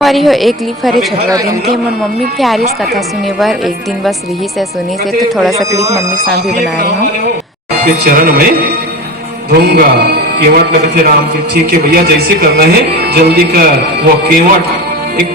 हमारी हो एक क्लिप हरे छठवा दिन थे मोर मम्मी भी आरिस कथा सुने बर एक दिन बस रही से सुनी से तो थोड़ा सा क्लिप मम्मी के साथ भी बना रही हूँ। आपके चरण में धोऊंगा केवट लगे थे राम के। ठीक है भैया जैसे करना है जल्दी कर। वो केवट एक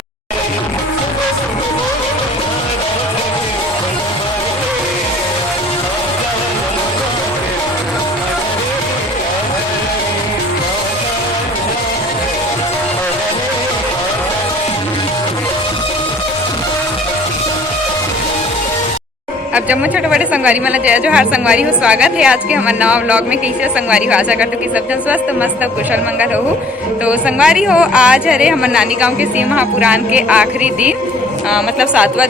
अब जम्मू छोटे बड़े संगवारी मला जय जोहार संगवारी हो। स्वागत है आज के हमारे नवा व्लॉग में। कैसे संगवारी हो, आशा करते कि सब जन स्वस्थ मस्त कुशल मंगल हो। तो संगवारी हो आज हरे हमारे नानी गांव के शिव महापुराण के आखिरी दिन, मतलब सातवां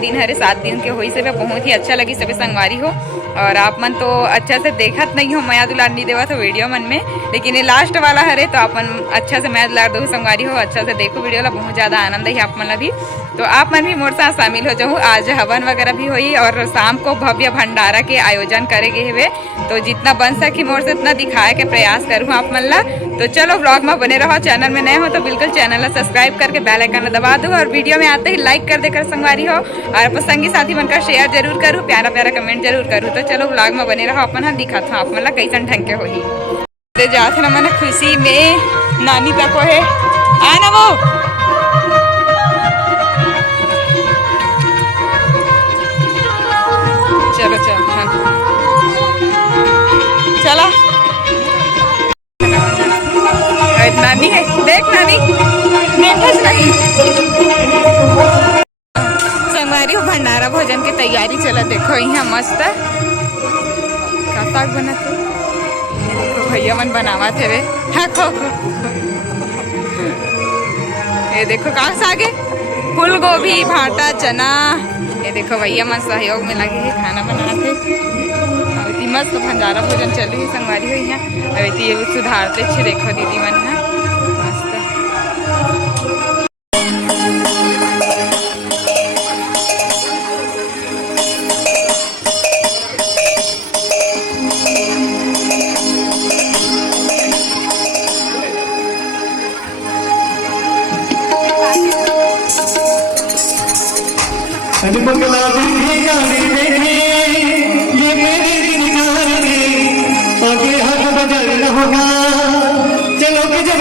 दिन हरे। 7 दिन के हुई से बहुत ही अच्छा लगी सभी संगवारी हो। और आप मन तो अच्छा से देखत नहीं हो, माया दुलार नहीं देवा तो वीडियो मन में, लेकिन ये लास्ट वाला हरे तो अपन अच्छा से माया दुलार दो संगवारी हो। अच्छा से देखो वीडियो ला, बहुत ज्यादा आनंद है आप मन ला भी। तो आप मन भी मोर साथ शामिल हो जाऊँ। आज हवन वगैरह भी हुई और शाम को भव्य भंडारा के आयोजन करेंगे हुए। तो जितना बन सके मोर से उतना दिखाए के प्रयास करूँ आप मन ला। तो चलो व्लॉग में बने रहो। चैनल में नए हो तो बिल्कुल चैनल ला सब्सक्राइब करके बेल आइकन दबा दो और वीडियो में आते ही लाइक कर देकर संगवारी हो। और संगी साथी मन का शेयर जरूर करूँ, प्यारा प्यारा कमेंट जरूर करूँ। तो चलो व्लॉग में बने रहो। अपन हाँ दिखाता हूँ आप मन ला कैसन ढंग के होही। जाते ना मैंने खुशी में नानी तक है आना वो। चलो चल हाँ चला। नानी है, देख नानी नहीं संगवारी भंडारा भोजन की तैयारी चला। देखो यहाँ मस्त का साग बना थे। देखो भैया मन बनावा थे वे। हाँ खो ये देखो का साग है, फूल गोभी भाटा चना। ये देखो भैया मन सहयोग में लगे है खाना बनाते। मस्त भंडारा भोजन चली है संगवारी हुई है। सुधारते छे देखो दीदी मन है मस्त। चलो कि जब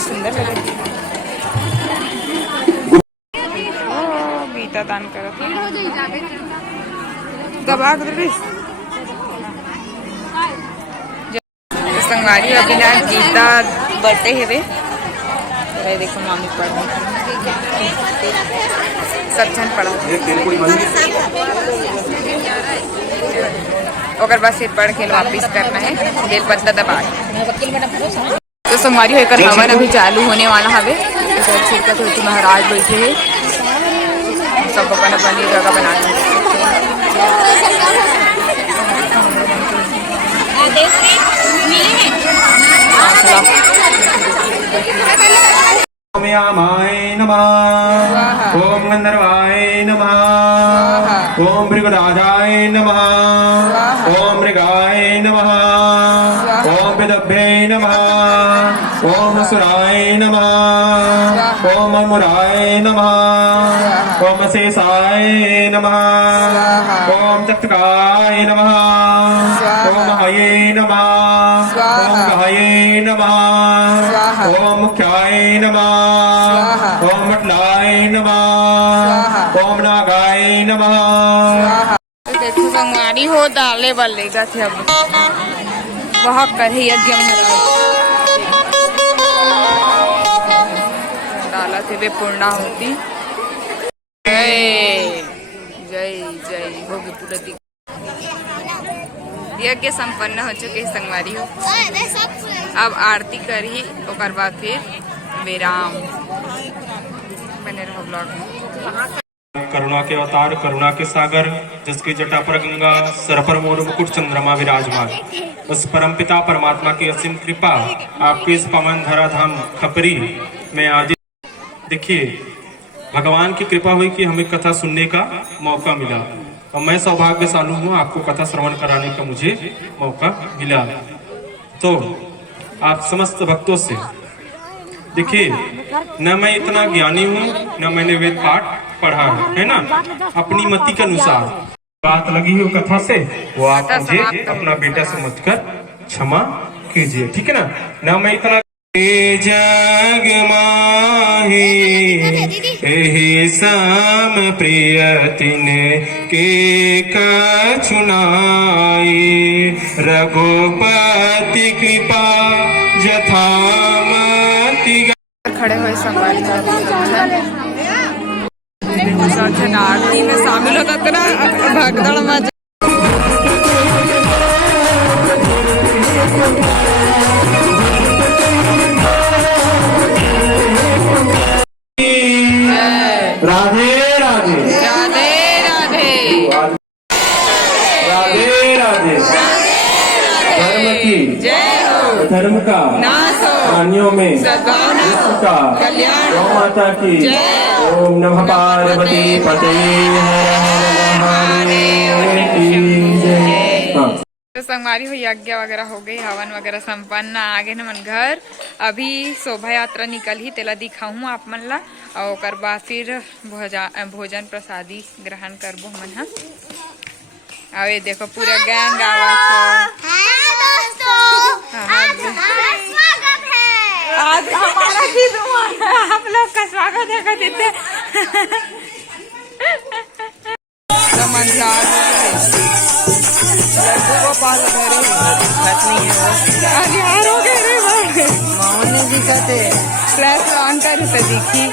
सुंदर लगे गीता दान कर संगवारी अभी ना गीता बटे हेवे। देखो मामी पढ़ सब जन पढ़ा और बस सिर पढ़ के वापिस करना है। बेल पत्ता दबा तो संगवारी होकर हवन अभी चालू होने वाला हवे। तो महाराज बैठे है, सब अपन अपनी जगह बना यामाय नमः ओम गंधर्वाय नमः ओम भृगुराजाय नमः ओम मृगाय नमः ओम पितभ्ये नमः ओम असुराय नमः ओम अमुराय नमः ओम शेषाय नमः ओम चक्राय नमः ओम हये नमः ओम गहये नमः ओम मुख्याय नमः ओम मटलाय नमः ओम नागाय नमः। देखो संगवारी हो डाले बल्लेगा थे अब वह करे यज्ञ महाराज डाला थे वे पूर्णा होती। जय जय जय होगी पूरा दिख यज्ञ संपन्न हो चुके संगवारी हो। अब आरती करी और बाद फिर विराम। बने रहो ब्लॉग में। करुणा के अवतार करुणा के सागर जिसकी जटा पर गंगा सर पर मोर मुकुट चंद्रमा विराजमान उस परमपिता परमात्मा की असीम कृपा आपके इस पवन धरा धाम खपरी में आज देखिए भगवान की कृपा हुई कि हमें कथा सुनने का मौका मिला और मैं सौभाग्यशाली हूँ आपको कथा श्रवण कराने का मुझे मौका मिला। तो आप समस्त भक्तों से देखिए न मैं इतना ज्ञानी हूँ न मैंने वेद पाठ पढ़ा है ना अपनी मति के अनुसार बात लगी हो कथा से वो आप मुझे अपना बेटा समझकर क्षमा कीजिए ठीक है ना। न मैं इतना जग माही एहि सम प्रियतिन के कछुनाई रघुपति कृपा यथामति। खड़े हुए संभाल आरती में शामिल होता तेरा भगदड़ में राधे राधे राधे राधे राधे राधे धर्म की जय हो धर्म का नाश हो प्राणियों में सद्भावना विश्व का कल्याण गौ माता की ओम नमः पार्वती पते तो संगवारी हो यज्ञ वगैरह हो गई हवन वगैरह संपन्न आगे न मन घर अभी शोभा यात्रा निकल ही तेला दिखाऊँ आप मन ला और ओकर बाद फिर भोजन प्रसादी ग्रहण करबो मन हा। अवे देखो पूरा गैंग आवाज आज हमारा आप लोग का स्वागत है कर देते फ्लैश ऑन कर दिखी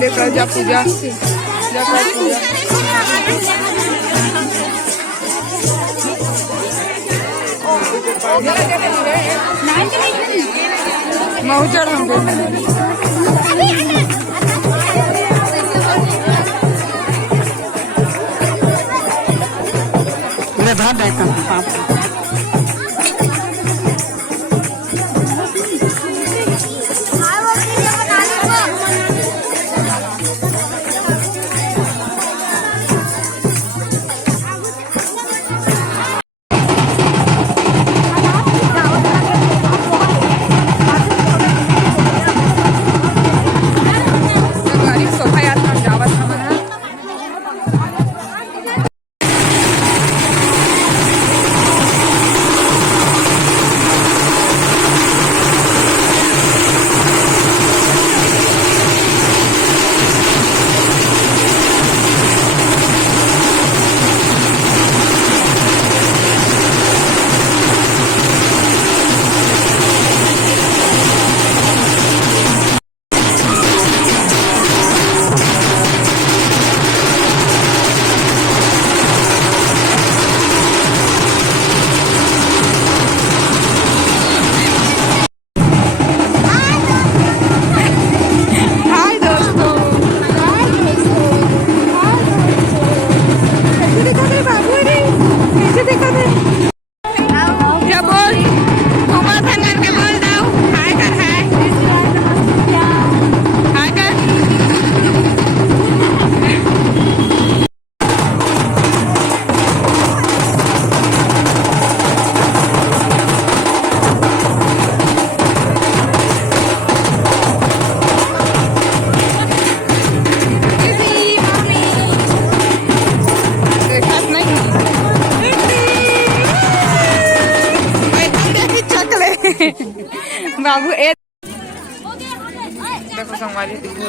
देखो जा पूजा महू चढ़ मैं बाहर बैठता हूँ।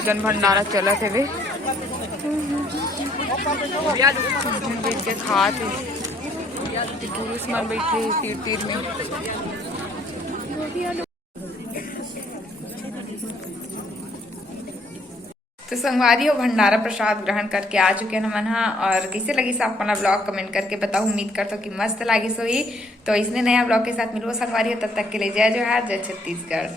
जन भंडारा चलत है वे बैठ के खात है पुरुष मन बैठे तीर तीर में। तो संगवारी हो भंडारा प्रसाद ग्रहण करके आ चुके हैं हमन हा। और कैसे लगी सब अपना ब्लॉग कमेंट करके बताओ। उम्मीद करता हूँ कि मस्त लगी सोई। तो इसने नया ब्लॉग के साथ मिलो संगवारी हो, तब तक के लिए जय जोहार, जय छत्तीसगढ़।